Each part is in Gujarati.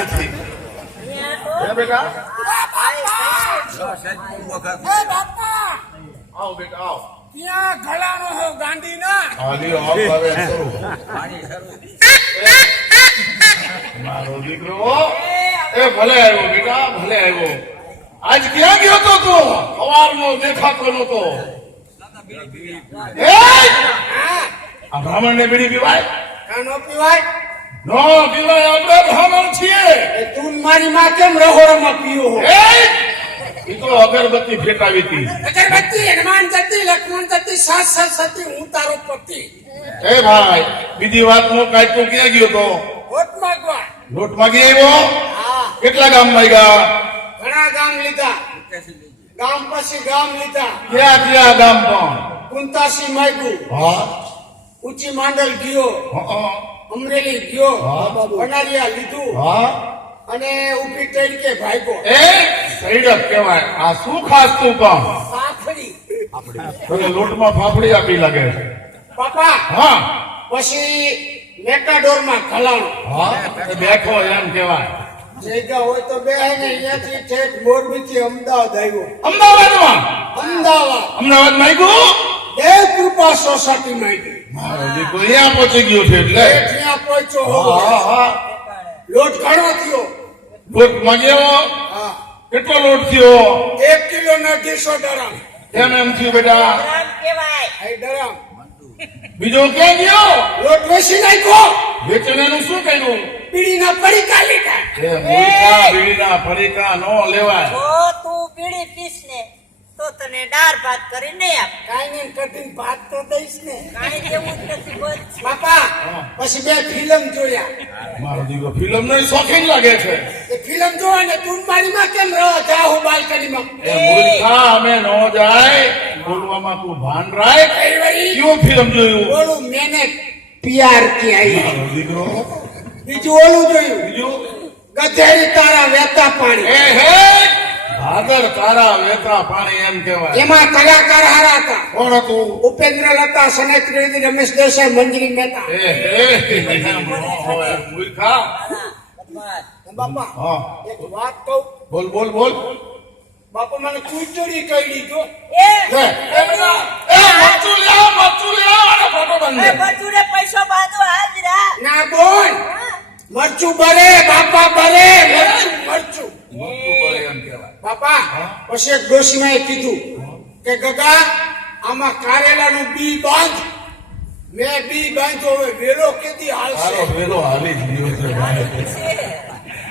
નથી હે બેટા આવો બેટા આવો ત્યાં ગળાનો હો ગાંડી ના હાલી આવ હવે શરૂ મારો દીકરો એ ભલે આવ્યો બેટા ભલે આવ્યો આજ ક્યાં ગયો તો તું સવારનો દેખાતો નતો આ બ્રાહ્મણ ને બીડી પીવાય નો પીવાય નો પીવાય આપણે બ્રાહ્મણ છીએ તું મારી માં કેમ રહોડામાં પીયો હો એ તો અગરબત્તી ફેટાવી હતી અગરબત્તી હનુમાન જતી લક્ષ્મણ જતી સાત સાત સતી હું તારો પતિ એ ભાઈ બીજી વાત નો કાઈ તું ક્યાં ગયો તો વોટ માંગવા લોટ માગી આવ્યો કેટલા ગામ માં ગયા ઘણા ગામ લીધા ગામ પછી ગામ લીધા ક્યાં ક્યાં ગામ પણ કુંતાસી માગ્યું હા ઊંચી માંડલ ગયો અમરેલી ગયો બનારિયા લીધું હા અને ઉભી ટેડકે ભાગ્યો એ સૈડક કહેવાય આ શું ખાસ તું કામ ફાફડી તને લોટમાં ફાફડી આપી લાગે પાપા હા પછી મેટાડોર માં ખલાણો હા બેઠો એમ કહેવાય જગ્યા હોય તો બે ને અહીંયાથી ઠેઠ મોરબી થી અમદાવાદ આવ્યો અમદાવાદમાં અમદાવાદ માંગ્યું દેવ કૃપા સોસાયટી માંગ્યું મારો દીકરો અહીંયા પહોંચી ગયો છે એટલે ત્યાં પહોંચ્યો હા હોવો. હા લોટ ઘણો થયો લોટ માગ્યો હા કેટલો લોટ થયો 1 કિલો ને 250 ડરામ એમ થયું બેટા આ ડરામ બીજો ક્યાં ગયો લોટ વેચી નાખ્યો વેચવાનું શું કર્યું બીડીના પડીકા લીધા એ મૂર્ખા બીડીના ફરીકા નો લેવાય તો તું બીડી પીસ ને તો તને દાળ ભાત કરી નહીં આપ કાંઈ ને કઠિન ભાત તો દઈશ ને કાંઈ જેવું જ નથી બોલ બાપા પછી બે ફિલ્મ જોયા મારો દીકરો ફિલ્મ નો શોખીન લાગે છે એ ફિલ્મ જોવા ને તું મારી માં કેમ રહો જાઓ બાલ્કનીમાં એ મૂર્ખા અમે નો જાય બોલવામાં તું ભાન રાખ કયું ફિલ્મ જોયું ઓલું મેને પ્યાર કી આઈ મારો દીકરો બીજું ઓલું જોયું બીજું ગધેડી તારા વેતા પાણી એ હે ભાદર તારા વેતા પાણી એમ કહેવાય એમાં કલાકાર હારા હતા કોણ હતું ઉપેન્દ્ર લતા સનત ત્રિવેદી રમેશ દેસાઈ મંજરી મહેતા એ હે મૂર્ખા બાપા હા એક વાત કહું બોલ બોલ બોલ બાપા મને કુચડી કહી દો એ લે એ બેટા એ મરચું લે અને ફોટો બંધ મજૂરે પૈસો બાંધો હાજરા ના બોલ મરચું બરે બાપા બરે મરચું મરચું બોલે એમ કહેવાય બાપા પછી એક ડોશીમાએ કીધું કે ગગા આમાં કારેલાનું બી બાંધ મેં બી બાંધ્યો હવે વેલો કેદી તારો હાલશે વેલો હાલી જ ગયો છે ભાઈ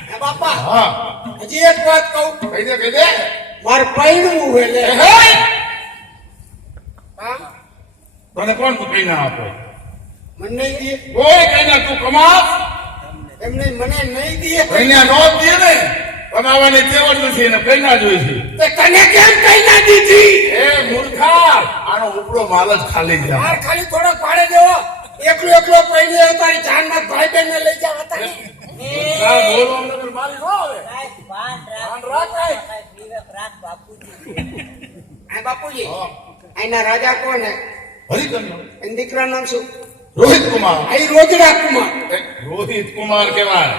હે બાપા હા હજી એક વાત કહું કહી દે મારે પૈણવું હે લે હે હા તને કોણ કઈ ના આપે મને નહીં દે કોઈ કઈ ના તું કમાસ એમને મને નહીં દે કઈ નો જ દે ને કમાવાની તેવડ નથી ને કઈ ના જોઈ છે તે તને કેમ કઈ ના દીધી એ મૂર્ખા આનો ઉપરો માલ જ ખાલી છે માર ખાલી થોડો પાડે દેવો એકલો એકલો પૈણે તારી જાનમાં ભાઈ બહેન ને લઈ જાવ હતા હા બોલો અંદર મારી નો આવે કાંઈ ભાન ભાન રાખ રાખ. કાંઈ વિવેક રાખ બાપુજી આ બાપુજી આના રાજા કોણ હે હરિકન્યા એન દીકરા નામ શું રોહિત કુમાર આ રોજડા કુમાર રોહિત કુમાર કહેવાય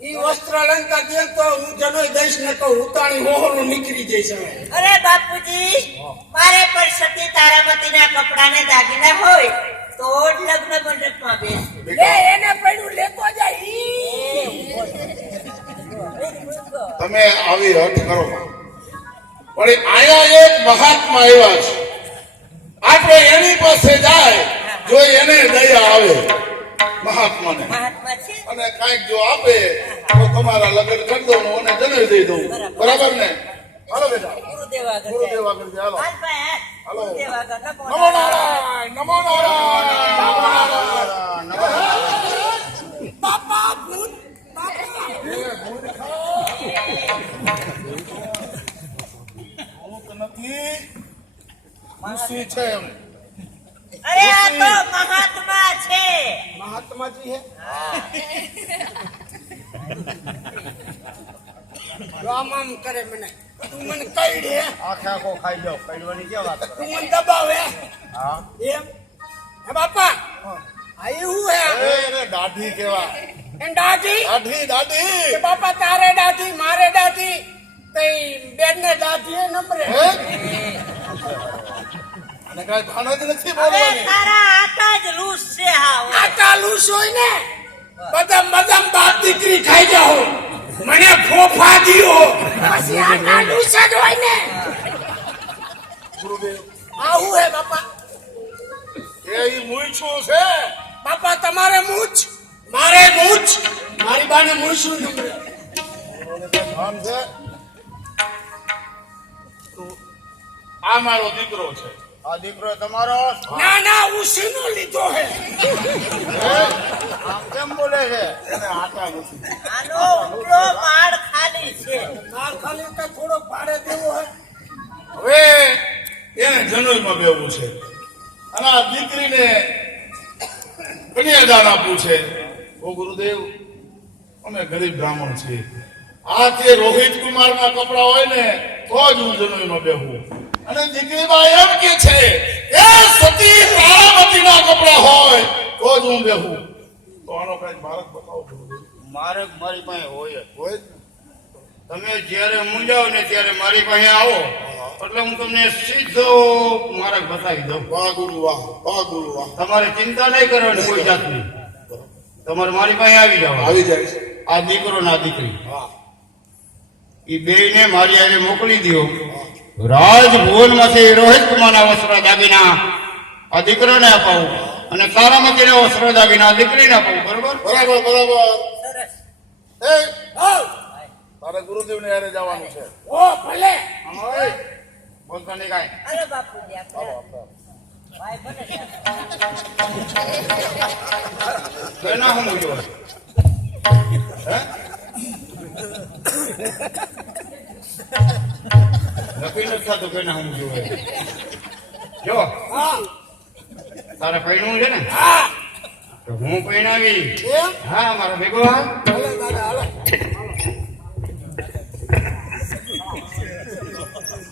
ઈ વસ્ત્ર અલંકાર દે તો હું જનોય દઈશ ને તો ઉતાણી હોહરું નીકળી જઈશ હવે અરે બાપુજી મારે પણ સતી તારામતીના કપડાને દાગીના હોય તો જ લગ્ન મંડપમાં બેસ એને પડ્યું લેતો જાય તમે આવી હઠ કરો પણ આયા એક મહાત્મા આવ્યા છે આપણે એની પાસે જાય જો એને દયા આવે મહાત્માને મહાત્મા છે અને કાંઈક જો આપે તો તમારા લગ્ન કરી દઉં અને જણાવી દઈ દઉં બરાબર ને હાલો બેટા ગુરુદેવ આગળ ગુરુદેવ આગળ જાય, હાલો હાલ ભાઈ હાલ. હાલો. ગુરુદેવ આગળ નમો નમો નારાયણ નમો નારાયણ નમો નારાયણ નમો નારાયણ. બાપા ભૂત ભૂત નથી ખુશી છે એમ અરે આ તો મહાત્મા છે મહાત્માજી હે આમ આમ કરે મને તું મને કઈ દે આખે આખો ખાઈ જાવ કઈવાની ક્યાં વાત તું મને દબાવે હા એમ હે બાપા આ એવું હે એ દાઢી કેવા એ દાઢી દાઢી દાઢી કે બાપા તારે દાઢી મારે દાઢી તઈ બેન ને દાઢી નંબરે અને કાંઈ ભાન જ નથી હવે બોલવાની તારા આટા જ લૂસ છે હાવ આટા લૂસ હોય ને બદામ બદામ બાપ દીકરી ખાઈ જાઓ મને ફોફા દિયો પછી આટા લૂસ જ હોય ને ગુરુદેવ આવું હે બાપા એ ઈ મૂછું છે બાપા તમારે મૂછ મારે મૂછ મારી બાને મૂછું નંબરે ભાન છે આ મારો દીકરો છે આ દીકરો તમારો ના ના ઉસીનો લીધો હે આમ કેમ બોલે છે એને આટા નથી આનો ઉપરો માળ ખાલી છે માર ખાલી કે થોડો ભાડે દેવો હે હવે એને જનોઈમાં બેવું છે અને આ દીકરીને કન્યાદાન આપવું છે ઓ ગુરુદેવ અમે ગરીબ બ્રાહ્મણ છીએ આ તે રોહિત કુમારના કપડા હોય ને તો જ હું જનોઈમાં બેહું અને દીકરીમાં એમ કે છે એ સતી તારામતીના કપડા હોય તો જ હું બેહું તો આનો કઈ ભારત બતાવો ગુરુદેવ મારે મારી પાસે હોય જ. હોય જ ને? તમે જ્યારે મૂંઝાવ ને ત્યારે મારી પાસે આવો એટલે હું તમને સીધો માર્ગ બતાવી દઉં વાહ ગુરુ વાહ વાહ ગુરુ વાહ તમારે ચિંતા નહીં કરવાની કોઈ જાતની તમારે મારી પાસે આવી જાવ આવી જાય છે આ દીકરો ને આ દીકરી હા એ બેયને મારી આજે મોકલી દો રાજભવન માંથી રોહિત કુમારના વસ્ત્ર દાગીના આ દીકરાને અપાવું અને તારામતીના વસ્ત્ર દાગીના આ દીકરીને અપાવું બરોબર બરાબર બરાબર સરસ એ ઓ તારે ગુરુદેવ ને યારે જવાનું છે ઓ ભલે ઓય, બોલતા નહીં કાંઈ અરે બાપુ ભાઈ બને કેના હું મૂક્યો હે નક્કી નથી થતું કેના હું મૂક્યો જો હા તારે પૈણું છે ને હા તો હું પૈણાવી એમ હા મારો ભેગો હા ભલે